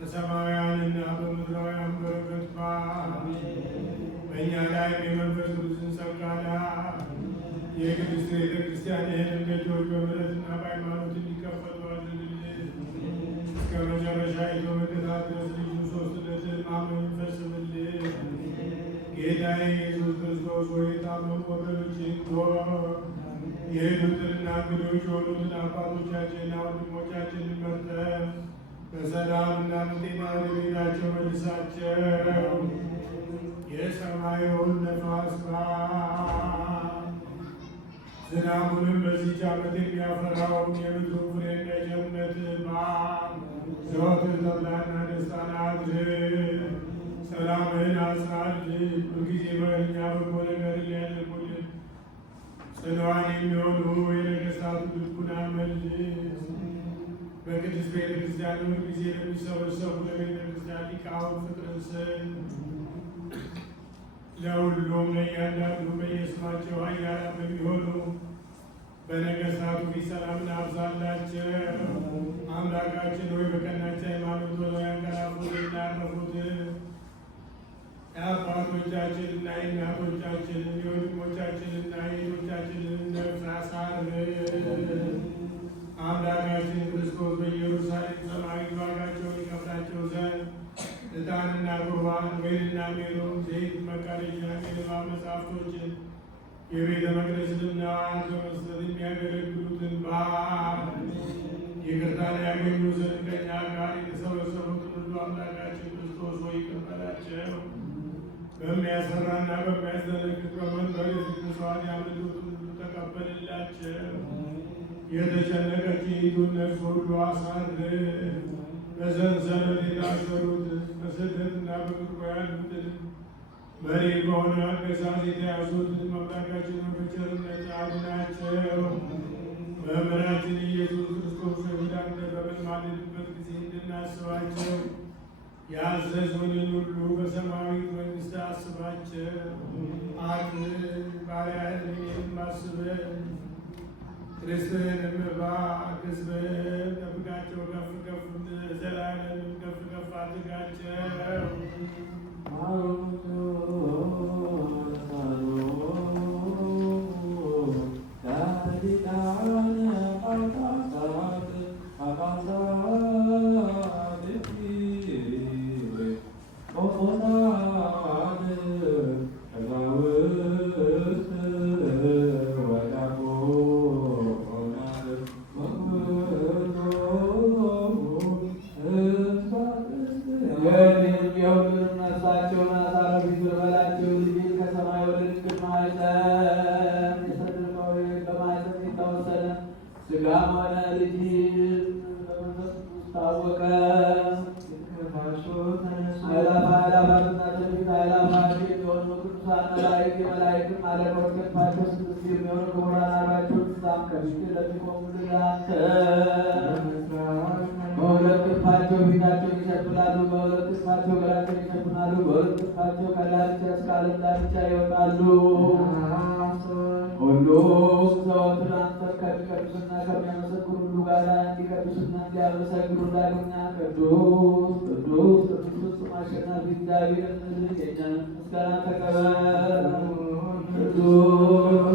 በሰማያውያንና በምድራውያን በረከት በእኛ ላይ የመንፈስ ቅዱስን ጸጋ የቅድስት ቤተ ክርስቲያን ይህንን ደጆች በምሕረትና በሃይማኖት እንዲከፈቱ አድርግልን። እስከ መጨረሻይቱ ምጽአት ድረስ ልጁ ሦስትነትን ማመን ፈጽምልን። ጌታዬ ኢየሱስ ክርስቶስ ሆይ የታመሙ ወገኖችህን የሄዱትንና እንግዶች የሆኑትን አባቶቻችንና ወንድሞቻችንን መርተህ በሰላምና በጤና ወደ ቤታቸው መልሳቸው። የሰማዩን ነፋስ ዝናቡንም በዚህች ዓመት የሚያፈራውን የምድሩ ፍሬ እንደ ቸርነትህ ዘወትር ተድላና ደስታን አድርግ። ሰላምህን አጽናልን። ሁልጊዜ በእኛ በጎ ነገር ሊያደርጉልን ጽኑዓን የሚሆኑ የነገሥታቱ ልቡና መልስ። በቅድስት ቤተ ክርስቲያን ሁልጊዜ ለሚሰበሰቡ ለቤተ ክርስቲያን ሊቃውንት ፍቅርን ስጥ። ለሁሉም ለእያንዳንዱ በየስማቸው ኃያላን በሚሆኑ በነገሥታቱ ፊት ሰላምን አብዛላቸው። አምላካችን ሆይ በቀናች ሃይማኖት ሆነው ያንቀላፉትና ያረፉትን የአባቶቻችንና የእናቶቻችንን የወንድሞቻችንና የእህቶቻችንን ነፍስ አሳርፍ። አምላካችን ክርስቶስ በኢየሩሳሌም ሰማያዊት ዋጋቸውን ይከፍላቸው ዘንድ ዕጣንና ቁርባን፣ ወይንና ሜሮን፣ ዘይት፣ መቃረኛ፣ የንባ መጻሕፍቶችን የቤተ መቅደስንና በመስጠት የሚያገለግሉትን ይቅርታን ያገኙ ዘንድ ከእኛ ጋር የተሰበሰቡትን ሁሉ አምላካችን ክርስቶስ ሆይ ይቅር በላቸው። በሚያሰራና በሚያስደነግጥ በመንበር የዝግሰዋን ያመጡትን ሁሉ ተቀበልላቸው። የተጨነቀችይቱን ነፍስ ሁሉ አሳርፍ። በሰንሰለት የታሰሩትን በስደትና በምርኮ ያሉትን መሪር በሆነ አገዛዝ የተያዙትን አምላካችን በቸርነት አድናቸው። መምህራችን ኢየሱስ ክርስቶስ ወዳንተ በምንማልድበት ጊዜ እንድናስባቸው ያዘዙንን ሁሉ በሰማያዊት መንግሥት አስባቸው። ባሪያህን አስበን ክርስትህንም ሕዝብህን ጠብቃቸው። ከፍ ከፍ ዘላለምም ከፍ ከፍ አድርጋቸው። በሁለት ክንፋቸው ፊታቸውን ይሸፍናሉ፣ በሁለት ክንፋቸው እግራቸውን ይሸፍናሉ፣ በሁለት ክንፋቸው ከዳርቻ እስከ ዓለም ዳርቻ ይወጣሉ። ሁሉም ዘወትር አንተን ከሚቀድሱና ከሚያመሰግኑ ሁሉ ጋር እንዲቀድሱና እንዲያመሰግኑ ዳግመኛ ቅዱስ ቅዱስ ቅዱስ አሸናፊ እግዚአብሔርን የእኛን ምስጋና ተቀበል። ቅዱስ